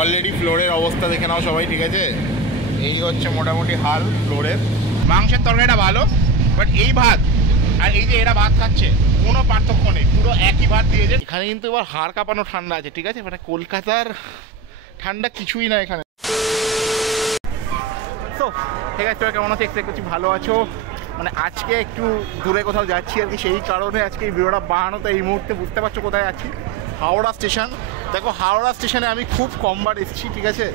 Already ফ্লোরের অবস্থা দেখে নাও সবাই, ঠিক আছে? এই হচ্ছে মোটামুটি হাল ফ্লোরের। মাংসের তরকারিটা ভালো, বাট এই ভাত আর এই যে এরা ভাত খাচ্ছে কোনো পার্থক্য নেই, পুরো একই ভাত দিয়েছে। এখানে কিন্তু এবার হাড় কাঁপানো ঠান্ডা আছে, ঠিক আছে? মানে কলকাতার ঠান্ডা কিছুই না এখানে। তো ঠিক আছে, কেমন আছো? এক্সপেক্ট করছি ভালো আছো। মানে আজকে একটু দূরে কোথাও যাচ্ছি আর কি, সেই কারণে আজকে এই ভিডিওটা বানানো। তো এই মুহূর্তে বুঝতে পারছো কোথায় আছি, হাওড়া স্টেশন। দেখো হাওড়া স্টেশনে আমি খুব কমবার এসেছি, ঠিক আছে?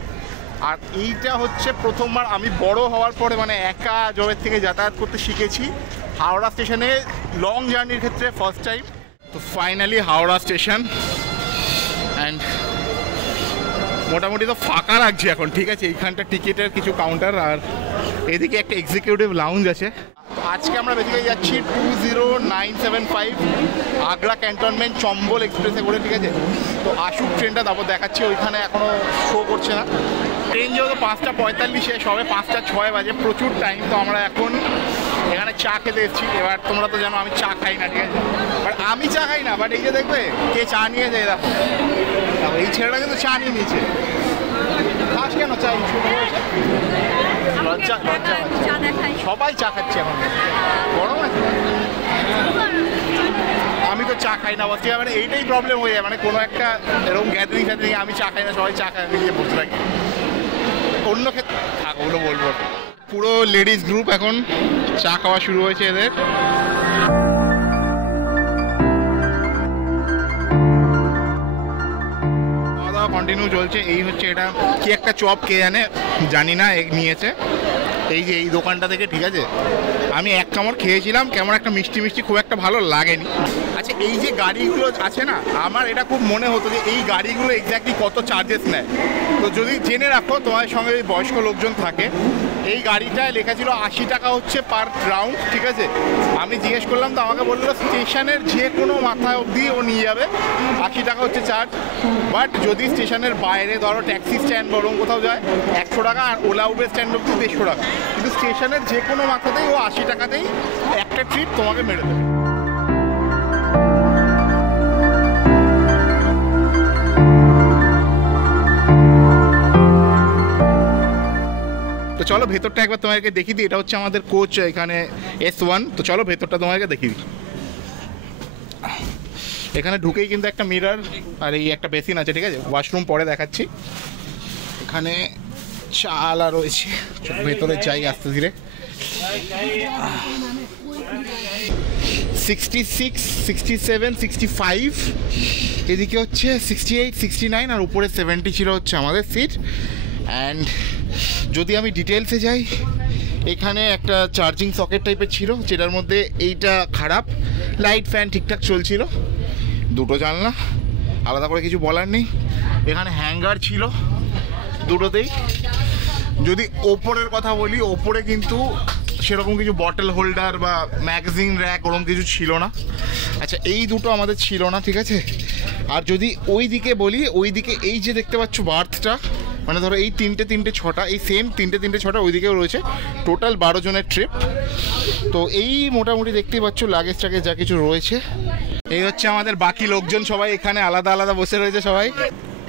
আর এইটা হচ্ছে প্রথমবার আমি বড় হওয়ার পরে মানে একা জবের থেকে যাতায়াত করতে শিখেছি। হাওড়া স্টেশনে লং জার্নির ক্ষেত্রে ফার্স্ট টাইম। তো ফাইনালি হাওড়া স্টেশন, অ্যান্ড মোটামুটি তো ফাঁকা লাগছে এখন, ঠিক আছে? এইখানটা টিকিটের কিছু কাউন্টার আর এদিকে একটা এক্সিকিউটিভ লাউঞ্জ আছে। আজকে আমরা বেসিক্যালি যাচ্ছি 20975 আগ্রা ক্যান্টনমেন্ট চম্বল এক্সপ্রেসে করে, ঠিক আছে? তো আসুক ট্রেনটা, তারপর দেখাচ্ছি। ওইখানে এখনও শো করছে না ট্রেন, যেহেতু 5:45 সবে 5:06 বাজে, প্রচুর টাইম। তো আমরা এখন এখানে চা খেতে এসেছি। এবার তোমরা তো জানো আমি চা খাই না, ঠিক আছে? বাট আমি চা খাই না, বাট এই যে দেখবে কে চা নিয়ে যায়, দেখো এই ছেলেটা কিন্তু চা নিয়ে নিয়েছে। খাস কেন চা? লজ্জা লজ্জা, সবাই চা খাচ্ছে এখন, গরম আছে। আমি তো চা খাই না, বলছি মানে এইটাই প্রবলেম হয়ে যায়। মানে কোনো একটা এরকম গ্যাদারিং ফ্যাদারিং আমি চা খাই না, সবাই চা খায়, আমি নিজে বসে থাকি। অন্য ক্ষেত্রে থাক, ওগুলো বলবো। পুরো লেডিস গ্রুপ এখন চা খাওয়া শুরু হয়েছে এদের। খাওয়া দাওয়া কন্টিনিউ চলছে। এই হচ্ছে এটা কি একটা চপ, কে জানে, জানি না, নিয়েছে এই যে এই দোকানটা থেকে, ঠিক আছে? আমি এক কামড় খেয়েছিলাম, কেমন একটা মিষ্টি মিষ্টি, খুব একটা ভালো লাগেনি। আচ্ছা, এই যে গাড়িগুলো আছে না, আমার এটা খুব মনে হতো যে এই গাড়িগুলো এক্স্যাক্টলি কত চার্জেস নেয়। তো যদি জেনে রাখো, তোমার সঙ্গে বয়স্ক লোকজন থাকে, এই গাড়িটায় লেখা ছিল 80 টাকা হচ্ছে পার রাউন্ড, ঠিক আছে? আমি জিজ্ঞেস করলাম, তো আমাকে বললো স্টেশনের যে কোনো মাথা অবধি ও নিয়ে যাবে, 80 টাকা হচ্ছে চার্জ। বাট যদি স্টেশনের বাইরে ধরো ট্যাক্সি স্ট্যান্ড বরং কোথাও যায় 100 টাকা, আর ওলা উবের স্ট্যান্ড অবধি 150 টাকা। কিন্তু স্টেশনের যে কোনো মাথাতেই ও 80 টাকাতেই একটা ট্রিপ তোমাকে মেরে দেবে। তো চলো ভেতরটা একবার তোমাকে দেখিয়ে দিই। এটা হচ্ছে আমাদের কোচ, এখানে S1। তো চলো ভেতরটা তোমাকে দেখিয়ে দিই। এখানে ঢুকেই কিন্তু একটা মিরর আর এই একটা বেসিন আছে, ঠিক আছে? ওয়াশরুম পরে দেখাচ্ছি। এখানে চালা রয়েছে, ভেতরে যাই আস্তে ধীরে। 66, 67, 65, এদিকে হচ্ছে 68, 69, আর উপরে 70 ছিল হচ্ছে আমাদের সিট। অ্যান্ড যদি আমি ডিটেলসে যাই, এখানে একটা চার্জিং সকেট টাইপের ছিল, যেটার মধ্যে এইটা খারাপ, লাইট ফ্যান ঠিকঠাক চলছিল, দুটো জানলা, আলাদা করে কিছু বলার নেই। এখানে হ্যাঙ্গার ছিল দুটোতেই। যদি ওপরের কথা বলি, ওপরে কিন্তু সেরকম কিছু বটল হোল্ডার বা ম্যাগাজিন র্যাক ওরকম কিছু ছিল না। আচ্ছা, এই দুটো আমাদের ছিল না, ঠিক আছে? আর যদি ওই দিকে বলি, ওই দিকে এই যে দেখতে পাচ্ছ বার্থটা, মানে ধরো এই তিনটে 6টা, এই সেম তিনটে 6টা ওই দিকেও রয়েছে। টোটাল 12 জনের ট্রিপ। তো এই মোটামুটি দেখতেই পাচ্ছ লাগেজ টাগেজ যা কিছু রয়েছে। এই হচ্ছে আমাদের বাকি লোকজন, সবাই এখানে আলাদা আলাদা বসে রয়েছে সবাই।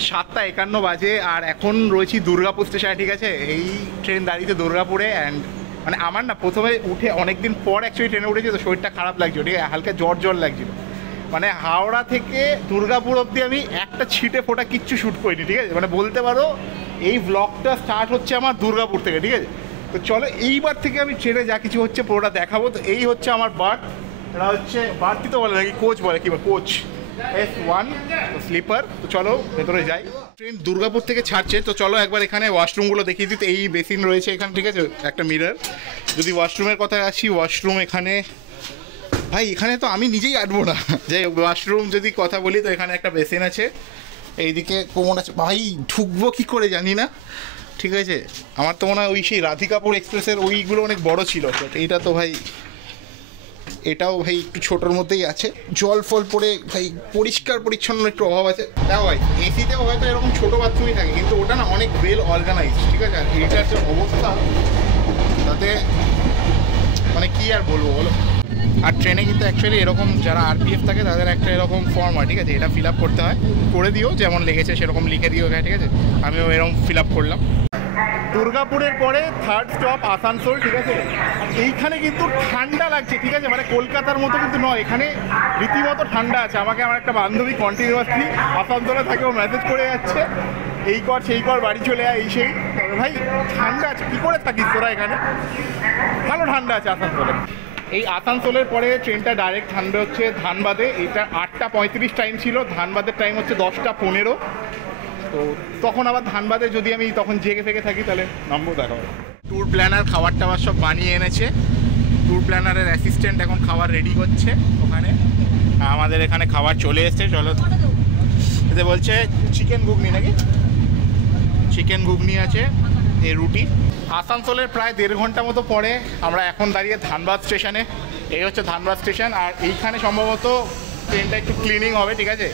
7:51 বাজে, আর এখন রয়েছি দুর্গাপুর স্টেশনে, ঠিক আছে? এই ট্রেন দাঁড়িয়েছে দুর্গাপুরে। অ্যান্ড মানে আমার না প্রথমে উঠে অনেকদিন পর অ্যাকচুয়ালি ট্রেনে উঠেছি, তো শরীরটা খারাপ লাগছিল, ঠিক আছে? হালকা জ্বর লাগছিল। মানে হাওড়া থেকে দুর্গাপুর অবধি আমি একটা ছিটে ফোটা কিচ্ছু শ্যুট করিনি, ঠিক আছে? মানে বলতে পারো এই ব্লগটা স্টার্ট হচ্ছে আমার দুর্গাপুর থেকে, ঠিক আছে? তো চলো এইবার থেকে আমি ট্রেনে যা কিছু হচ্ছে পুরোটা দেখাবো। তো এই হচ্ছে আমার বার্থ, এটা হচ্ছে বার্থই তো বলে নাকি কোচ বলে, কি বলে, কোচ S1 স্লিপার। তো চলো ভেতরে যাই। ট্রেন দুর্গাপুর থেকে ছাড়ছে, তো চলো একবার এখানে ওয়াশরুমগুলো দেখিয়ে দিই। তো এই বেসিন রয়েছে এখানে, ঠিক আছে? একটা মিরর। যদি ওয়াশরুমের কথা আসি, ওয়াশরুম এখানে, ভাই এখানে তো আমি নিজেই আটবো না। যে ওয়াশরুম যদি কথা বলি, তো এখানে একটা বেসিন আছে, এইদিকে কোমর আছে। ভাই ঢুকবো কী করে জানি না, ঠিক আছে? আমার তো মনে হয় ওই সেই রাধিকাপুর এক্সপ্রেসের ওইগুলো অনেক বড় ছিল, বাট এইটা তো ভাই, এটাও ভাই একটু ছোটোর মধ্যেই আছে। জল ফল পড়ে ভাই পরিষ্কার পরিচ্ছন্ন একটু অভাব আছে। দেখো ভাই, এসিতেও হয়তো এরকম ছোটো বাথরুমই থাকে, কিন্তু ওটা না অনেক ওয়েল অর্গানাইজ, ঠিক আছে? আর এটার যে অবস্থা, তাতে মানে কি আর বলবো বলো। আর ট্রেনে কিন্তু অ্যাকচুয়ালি এরকম যারা আরপিএফ থাকে তাদের একটা এরকম ফর্ম হয়, ঠিক আছে, এটা ফিল আপ করতে হয়, করে দিও, যেমন লেগেছে সেরকম লিখে দিও, ঠিক আছে। আমিও এরকম ফিল আপ করলাম। দুর্গাপুরের পরে থার্ড স্টপ আসানসোল, ঠিক আছে। এইখানে কিন্তু ঠান্ডা লাগছে, ঠিক আছে, মানে কলকাতার মতো কিন্তু নয়, এখানে রীতিমতো ঠান্ডা আছে। আমাকে আমার একটা বান্ধবী কন্টিনিউয়াসলি আসানসোলে থাকে, ও মেসেজ করে যাচ্ছে এই কর সেই কর, বাড়ি চলে আয়, এই সেই। তবে ভাই ঠান্ডা আছে, কী করে থাকিস তোরা এখানে? ভালো ঠান্ডা আছে আসানসোলে। এই আসানসোলের পরে ট্রেনটা ডাইরেক্ট থামবে হচ্ছে ধানবাদে। এটা 8:35 টাইম ছিল, ধানবাদের টাইম হচ্ছে 10:15। তো তখন আবার ধানবাদে যদি আমি তখন জেগে ফেগে থাকি তাহলে নামবো, দেখা হবে। ট্যুর প্ল্যানার খাবার টাবার সব বানিয়ে এনেছে, ট্যুর প্ল্যানারের অ্যাসিস্ট্যান্ট এখন খাবার রেডি করছে ওখানে। আমাদের এখানে খাবার চলে এসছে, চলো। এতে বলছে চিকেন ঘুগনি, নাকি চিকেন ঘুগনি আছে, এই রুটি। আসানসোলের প্রায় 1.5 ঘন্টা মতো পরে আমরা এখন দাঁড়িয়ে ধানবাদ স্টেশনে। এই হচ্ছে ধানবাদ স্টেশন, আর এইখানে সম্ভবত ট্রেনটা একটু ক্লিনিং হবে, ঠিক আছে।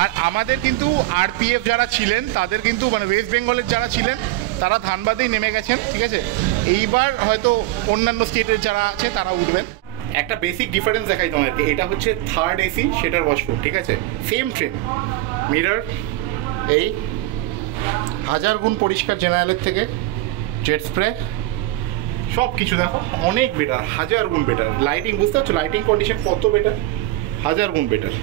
আর আমাদের কিন্তু আরপিএফ যারা ছিলেন তাদের কিন্তু মানে ওয়েস্ট বেঙ্গলের যারা ছিলেন তারা ধানবাদেই নেমে গেছেন, ঠিক আছে। এইবার হয়তো অন্যান্য স্টেটের যারা আছে তারা উঠবেন। একটা বেসিক ডিফারেন্স দেখাই তোমাদেরকে, এটা হচ্ছে থার্ড এসি, সেটার ওয়াশরুম, ঠিক আছে, সেম ট্রেন। মিরর এই 1000 গুণ পরিষ্কার জেনারেলের থেকে, জেট স্প্রে সব কিছু দেখো অনেক বেটার, 1000 গুণ বেটার। লাইটিং বুঝতে পারছো, লাইটিং কন্ডিশন কত বেটার, 1000 গুণ বেটার।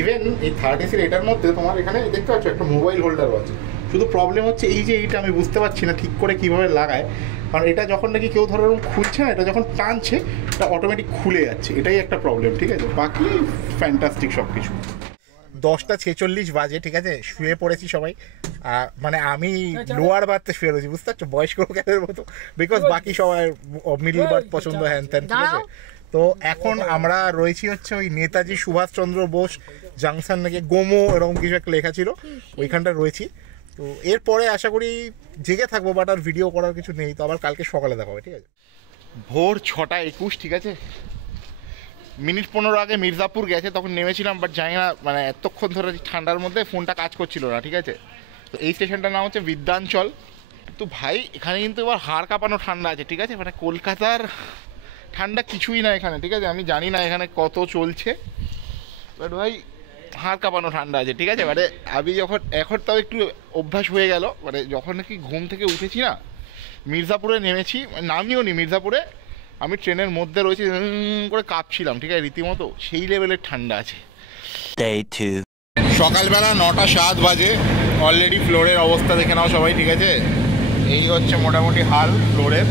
ইভেন এই থার্ড এসির এটার মধ্যে তোমার এখানে দেখতে পাচ্ছ একটা মোবাইল হোল্ডারও আছে। শুধু প্রবলেম হচ্ছে এই যে এইটা আমি বুঝতে পারছি না ঠিক করে কীভাবে লাগায়, কারণ এটা যখন নাকি কেউ ধরো খুলছে না, এটা যখন টানছে এটা অটোমেটিক খুলে যাচ্ছে, এটাই একটা প্রবলেম, ঠিক আছে। বাকি ফ্যান্টাস্টিক সব কিছু। 10:46 বাজে, ঠিক আছে, শুয়ে পড়েছি সবাই। মানে আমি লোয়ার বার্থে শুয়ে রয়েছি, বুঝতে পারছো, বয়স্ক লোকের মতো, বিকজ বাকি সবাই মিডল বার্থ পছন্দ, হ্যান ত্যান, ঠিক আছে। তো এখন আমরা রয়েছি হচ্ছে ওই নেতাজি সুভাষচন্দ্র বোস জাংশন, নাকি গোমো এরকম কিছু একটা লেখা ছিল, ওইখানটা রয়েছি। তো এরপরে আশা করি জেগে থাকবো, বাট আর ভিডিও করার কিছু নেই, তো আবার কালকে সকালে দেখা হবে, ঠিক আছে। ভোর 6:21, ঠিক আছে। মিনিট 15 আগে মির্জাপুর গেছে, তখন নেমেছিলাম, বাট জানি না মানে এতক্ষণ ধরে ঠান্ডার মধ্যে ফোনটা কাজ করছিল না, ঠিক আছে। তো এই স্টেশনটার নাম হচ্ছে বিদ্যাঞ্চল। তো ভাই এখানে কিন্তু এবার হাড় কাঁপানো ঠান্ডা আছে, ঠিক আছে, মানে কলকাতার ঠান্ডা কিছুই না এখানে, ঠিক আছে। আমি জানি না এখানে কত চলছে, বাট ভাই হাড় কাঁপানো ঠান্ডা আছে, ঠিক আছে। মানে আমি যখন এখন তাও একটু অভ্যাস হয়ে গেল, মানে যখন নাকি ঘুম থেকে উঠেছি না, মির্জাপুরে নেমেছি, নামিও নি মির্জাপুরে, আমি ট্রেনের মধ্যে রয়েছি, করে কাঁপছিলাম, ঠিক আছে, রীতিমতো সেই লেভেলের ঠান্ডা আছে। সকালবেলা 9:07 বাজে, অলরেডি ফ্লোরের অবস্থা দেখে নাও সবাই, ঠিক আছে। এই হচ্ছে মোটামুটি হাল ফ্লোরের।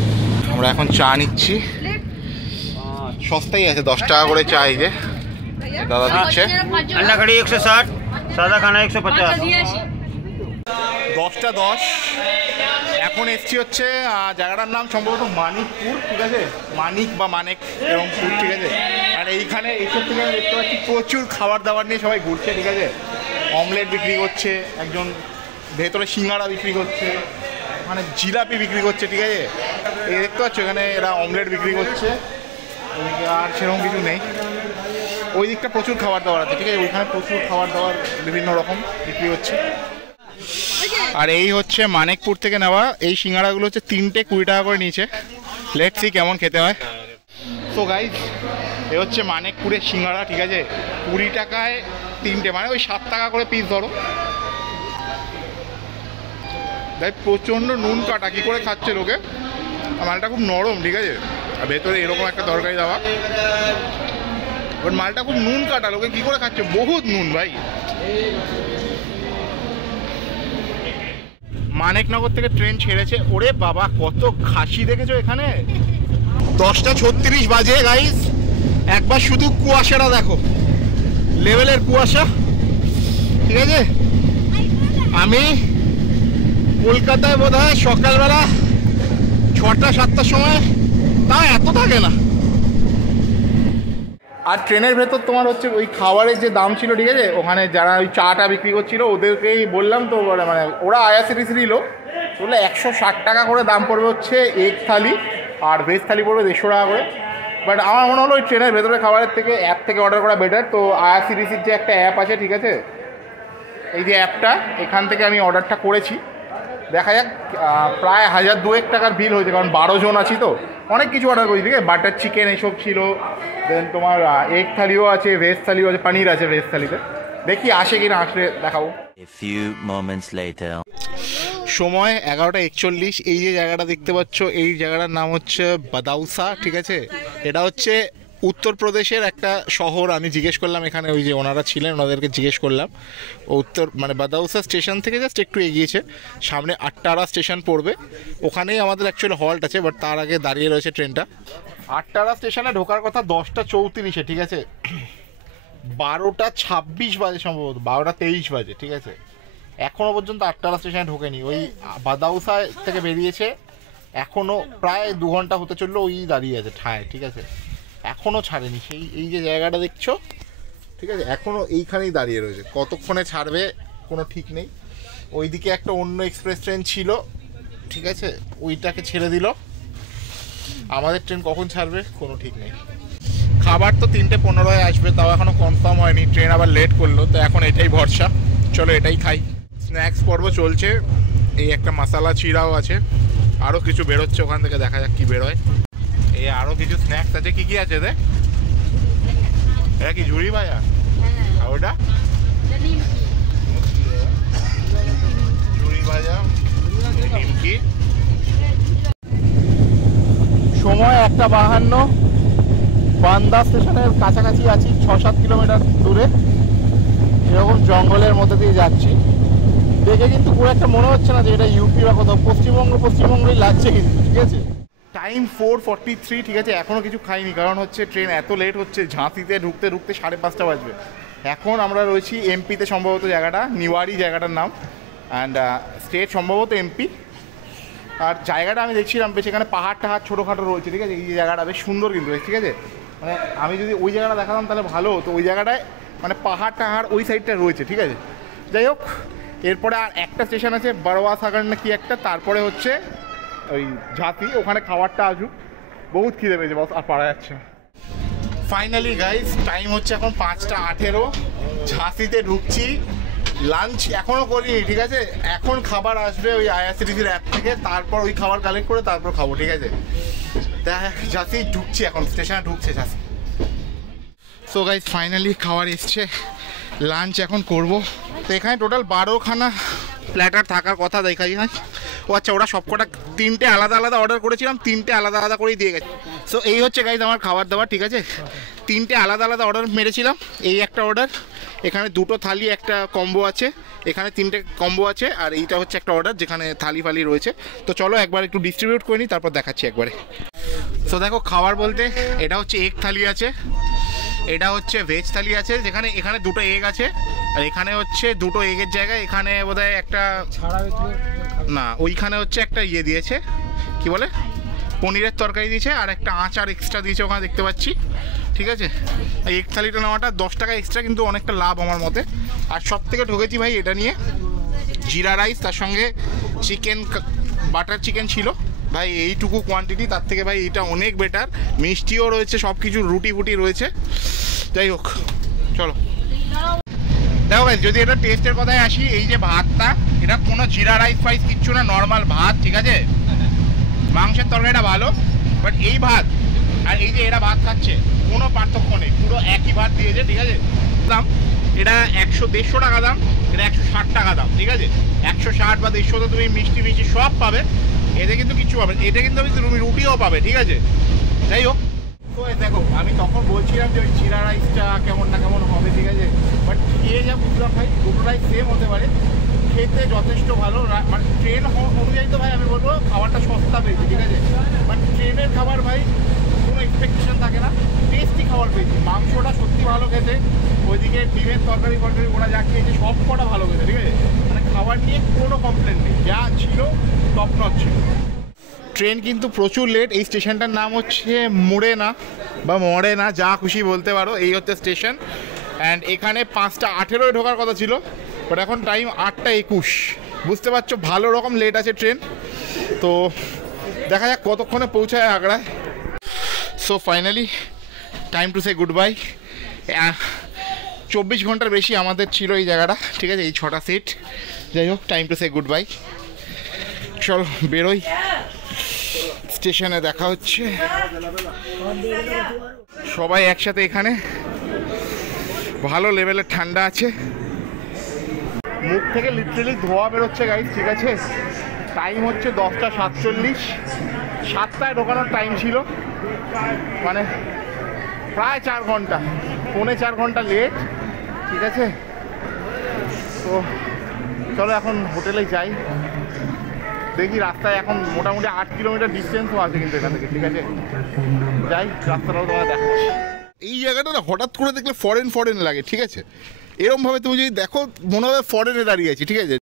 আমরা এখন চা নিচ্ছি, সস্তাই আছে, 10 টাকা করে চা, এই যে দাদা দিচ্ছে। अन्ना कड़ी 160, सादा खाना 150। 10:10 এখন এসছি হচ্ছে জায়গাটার নাম সম্ভবত মানিকপুর, ঠিক আছে, মানিক বা মানেক এরকমপুর, ঠিক আছে। আর এইখানে এইসব থেকে দেখতে পাচ্ছি প্রচুর খাবার দাবার নিয়ে সবাই ঘুরছে, ঠিক আছে। অমলেট বিক্রি করছে একজন, ভেতরে সিঙ্গাড়া বিক্রি করছে, মানে জিলাপি বিক্রি করছে, ঠিক আছে। এই দেখতে পাচ্ছ এখানে এরা অমলেট বিক্রি করছে, আর সেরকম কিছু নেই। ওই দিকটা প্রচুর খাবার দাবার আছে, ঠিক আছে, ওইখানে প্রচুর খাবার দাবার বিভিন্ন রকম বিক্রি হচ্ছে। আর এই হচ্ছে মানিকপুর থেকে নেওয়া এই সিঙ্গাড়াগুলো হচ্ছে 3টে 20 টাকা করে নিয়েছে। লেটস সি কেমন খেতে হয়। তো গাইস এ হচ্ছে মানিকপুরের সিঙ্গাড়া, ঠিক আছে, 20 টাকায় 3টে, মানে ওই 7 টাকা করে পিস ধরো। তাই প্রচণ্ড নুন কাটা, কী করে খাচ্ছে লোকে, মালটা খুব নরম, ঠিক আছে, আর ভেতরে এরকম একটা তরকারি দেওয়া, বাট মালটা খুব নুন কাটা, লোকে কী করে খাচ্ছে, বহুত নুন ভাই। মানিকনগর থেকে ট্রেন ছেড়েছে, ওরে বাবা কত খাসি দেখেছো এখানে। 10:36 বাজে গাইস, একবার শুধু কুয়াশাটা দেখো, লেভেলের কুয়াশা, ঠিক আছে। আমি কলকাতায় বোধ হয় সকালবেলা 6টা-7টার সময়, তা এত থাকে না। আর ট্রেনের ভেতর তোমার হচ্ছে ওই খাবারের যে দাম ছিল, ঠিক আছে, ওখানে যারা ওই চাটা বিক্রি করছিল ওদেরকেই বললাম, তো মানে ওরা আইআরসিটিসিরই লোক, বললো 160 টাকা করে দাম পড়বে হচ্ছে এগ থালি, আর ভেজ থালি পড়বে 150 টাকা করে। বাট আমার মনে হলো ওই ট্রেনের ভেতরে খাবারের থেকে অ্যাপ থেকে অর্ডার করা বেটার। তো আইআরসিটিসির যে একটা অ্যাপ আছে, ঠিক আছে, এই যে অ্যাপটা, এখান থেকে আমি অর্ডারটা করেছি। দেখা যাক। প্রায় 1002 টাকার বিল হয়েছে, কারণ 12 জন আছি তো অনেক কিছু অর্ডার করেছি। ঠিক আছে, বাটার চিকেন এসব ছিল, দেন তোমার এগ থালিও আছে, ভেজ থালিও আছে, পনির আছে ভেজ থালিতে। দেখি আসে কিনা, আসলে দেখাবো। সময় 11:41। এই যে জায়গাটা দেখতে পাচ্ছ, এই জায়গাটার নাম হচ্ছে বাদাউসা। ঠিক আছে, এটা হচ্ছে উত্তরপ্রদেশের একটা শহর। আমি জিজ্ঞেস করলাম এখানে, ওই যে ওনারা ছিলেন ওনাদেরকে জিজ্ঞেস করলাম। মানে বাদাউসা স্টেশন থেকে জাস্ট একটু এগিয়েছে, সামনে আট্টারা স্টেশন পড়বে, ওখানেই আমাদের অ্যাকচুয়ালি হল্ট আছে, বাট তার আগে দাঁড়িয়ে রয়েছে ট্রেনটা। আট্টারা স্টেশনে ঢোকার কথা 10:34। ঠিক আছে, 12:26 বাজে, সম্ভবত 12:23 বাজে। ঠিক আছে, এখনও পর্যন্ত আট্টারা স্টেশনে ঢোকেনি। ওই বাদাউসা থেকে বেরিয়েছে, এখনও প্রায় 2 ঘন্টা হতে চললো, ওই দাঁড়িয়ে আছে ঠায়। ঠিক আছে, এখনও ছাড়েনি। সেই এই যে জায়গাটা দেখছো, ঠিক আছে, এখনও এইখানেই দাঁড়িয়ে রয়েছে। কতক্ষণে ছাড়বে কোনো ঠিক নেই। ওইদিকে একটা অন্য এক্সপ্রেস ট্রেন ছিল, ঠিক আছে, ওইটাকে ছেড়ে দিল। আমাদের ট্রেন কখন ছাড়বে কোনো ঠিক নেই। খাবার তো 3:15 আসবে, তাও এখনও কনফার্ম হয়নি। ট্রেন আবার লেট করলো, তো এখন এটাই ভরসা, চলো এটাই খাই। স্ন্যাক্স পর্ব চলছে। এই একটা মশালা চিড়াও আছে, আরও কিছু বেরোচ্ছে ওখান থেকে, দেখা যাক কি বেরোয়। এই আরও কিছু স্ন্যাক্স আছে। কি কি আছে রে? এটা কি ঝুড়ি ভাজা? আর ওটা ঝুড়ি ভাজা, নিমকি। সময় 1:52। বান্দা স্টেশনের কাছাকাছি আছি, 6-7 কিলোমিটার দূরে। এরকম জঙ্গলের মধ্যে দিয়ে যাচ্ছি, দেখে কিন্তু খুব একটা মনে হচ্ছে না যে এটা ইউপি বা কোথাও, পশ্চিমবঙ্গই লাগছে কিন্তু। ঠিক আছে, টাইম 4:43। ঠিক আছে, এখনও কিছু খাইনি, কারণ হচ্ছে ট্রেন এত লেট হচ্ছে। ঝাঁসিতে ঢুকতে 5:30 বাজবে। এখন আমরা রয়েছি এমপিতে, সম্ভবত জায়গাটা নিওয়ারি জায়গাটার নাম, অ্যান্ড স্টেট সম্ভবত এমপি। আর জায়গাটা আমি দেখছিলাম বেশ, এখানে পাহাড় টাহাড় ছোটোখাটো রয়েছে। ঠিক আছে, এই জায়গাটা বেশ সুন্দর কিন্তু বেশ। ঠিক আছে, মানে আমি যদি ওই জায়গাটা দেখাতাম তাহলে ভালো হতো। ওই জায়গাটায় মানে পাহাড় টাহাড় ওই সাইডটা রয়েছে। ঠিক আছে, যাই হোক, এরপরে আর একটা স্টেশন আছে বড়োয়া সাগর না কি একটা, তারপরে হচ্ছে ওই ঝাঁসি। ওখানে খাবারটা আসুক, বহুত খিদে পেয়েছে, বস আর পারা যাচ্ছে। ফাইনালি গাইস, টাইম হচ্ছে এখন 5:18। ঝাঁসিতে ঢুকছি, লাঞ্চ এখনও করিনি। ঠিক আছে, এখন খাবার আসবে ওই আইআরসিটিসির অ্যাপ থেকে, তারপর ওই খাবার কালেক্ট করে তারপর খাবো। ঠিক আছে, ঝাঁসি ঢুকছি, এখন স্টেশনে ঢুকছে ঝাঁসি। সো গাইস, ফাইনালি খাবার এসছে, লাঞ্চ এখন করব। তো এখানে টোটাল 12খানা প্ল্যাটার থাকার কথা দেখাই। ও আচ্ছা, ওরা সবকটা 3টে আলাদা আলাদা অর্ডার করেছিলাম, 3টে আলাদা আলাদা করেই দিয়ে গেছে। সো এই হচ্ছে গাইজ আমার খাবার দাবার। ঠিক আছে, 3টে আলাদা আলাদা অর্ডার মেরেছিলাম। এই একটা অর্ডার, এখানে 2টো থালি একটা কম্বো আছে, এখানে 3টে কম্বো আছে, আর এইটা হচ্ছে একটা অর্ডার যেখানে থালি ফালি রয়েছে। তো চলো একবার একটু ডিস্ট্রিবিউট করে নিই, তারপর দেখাচ্ছি একবারে। সো দেখো, খাবার বলতে এটা হচ্ছে এগ থালি আছে, এটা হচ্ছে ভেজ থালি আছে, যেখানে এখানে 2টো এগ আছে, আর এখানে হচ্ছে 2টো এগের জায়গায় এখানে বোধহয় একটা না, ওইখানে হচ্ছে একটা ইয়ে দিয়েছে, কি বলে, পনিরের তরকারি দিয়েছে, আর একটা আচার এক্সট্রা দিয়েছে ওখানে দেখতে পাচ্ছি। ঠিক আছে, এই এগ থালিটা নেওয়াটা 10 টাকা এক্সট্রা, কিন্তু অনেকটা লাভ আমার মতে। আর সব থেকে ঠকেছি ভাই এটা নিয়ে, জিরা রাইস, তার সঙ্গে চিকেন, বাটার চিকেন ছিল ভাই, এইটুকু কোয়ান্টিটি, তার থেকে ভাই এটা অনেক বেটার। মিষ্টিও রয়েছে, সব কিছু রুটি ফুটি রয়েছে। যাই হোক, চলো দেখো ভাই, যদি এটা টেস্টের কথায় আসি, এই যে ভাতটা, এটা কোনো জিরা রাইস ফাইস কিচ্ছু না, নর্মাল ভাত। ঠিক আছে, মাংসের তরকারিটা ভালো, বাট এই ভাত আর এই যে এরা ভাত খাচ্ছে কোনো পার্থক্য নেই, পুরো একই ভাত দিয়েছে। ঠিক আছে, দাম এটা 150 টাকা দাম, এটা 160 টাকা দাম। ঠিক আছে, 160 বা 150 তো তুমি মিষ্টি মিষ্টি সব পাবে, এতে কিন্তু কিছু পাবে, এটা কিন্তু তুমি রুটিও পাবে। ঠিক আছে, যাই হোক, তো দেখো আমি তখন বলছিলাম যে ওই জিরা রাইসটা কেমন না কেমন হবে। ঠিক আছে, বাট খেয়ে যা বুঝলাম ভাই, দুটো রাইস সেম হতে পারে, খেতে যথেষ্ট ভালো। মানে ট্রেন অনুযায়ী তো ভাই আমি বলবো খাবারটা সস্তা পেয়েছি। ঠিক আছে, বাট ট্রেনের খাবার ভাই কোনো এক্সপেকটেশন থাকে না, টেস্টি খাবার পেয়েছি। মাংসটা সত্যি ভালো খেতে, ওইদিকে ডিমের তরকারি ফরকারি ওরা যা খেয়েছে সব কটা ভালো খেতে। ঠিক আছে, মানে খাবার নিয়ে কোনো কমপ্লেন নেই, যা ছিল টপ নচ ছিল। ট্রেন কিন্তু প্রচুর লেট। এই স্টেশনটার নাম হচ্ছে মোড়েনা বা মরেনা, যা খুশি বলতে পারো। এই হচ্ছে স্টেশন, অ্যান্ড এখানে 5:18 ঢোকার কথা ছিল, বাট এখন টাইম 8:21। বুঝতে পারছো ভালো রকম লেট আছে ট্রেন। তো দেখা যাক কতক্ষণে পৌঁছায় আগ্রায়। So finally time to say good bye. 24 ঘন্টার বেশি আমাদের ছিল এই জায়গাটা। ঠিক আছে, এই 6টা সিট। যাই হোক, time to say good by. চল বেরোই, স্টেশনে দেখা হচ্ছে। সবাই একসাথে এখানে, ভালো লেভেলের ঠান্ডা আছে, মুখ থেকে লিটারেলি ধোয়া বেরোচ্ছে গাইস, ঠিক আছে? টাইম হচ্ছে 10:47, 7টায় ঢোকানোর টাইম ছিল, মানে প্রায় 4 ঘন্টা, 3.25 ঘন্টা লেট, ঠিক আছে? তো চলো এখন হোটেলে যাই, দেখি রাস্তায় এখন মোটামুটি 8 কিলোমিটার ডিস্টেন্সও আছে কিন্তু এখান থেকে, ঠিক আছে? যাই, রাস্তাটাও তোমার দেখাচ্ছি। এই জায়গাটা না হঠাৎ করে দেখলে ফরেন লাগে, ঠিক আছে? এরমভাবে তুমি যদি দেখো মনে হবে ফরেনে দাঁড়িয়ে আছি, ঠিক আছে?